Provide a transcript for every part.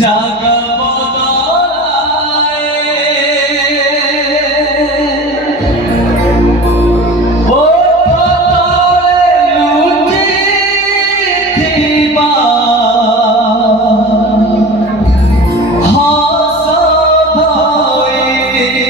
জাগা বদলায় ও তরে লুটি দিবা হাসা ভাইনি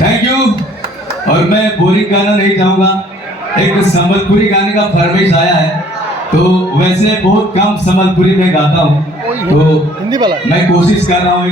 थैंक यू। और मैं बोरिंग गाना नहीं चाहूंगा, एक संबलपुरी गाने का फरमाइश आया है, तो वैसे बहुत कम संबलपुरी में गाता हूँ, तो मैं कोशिश कर रहा हूँ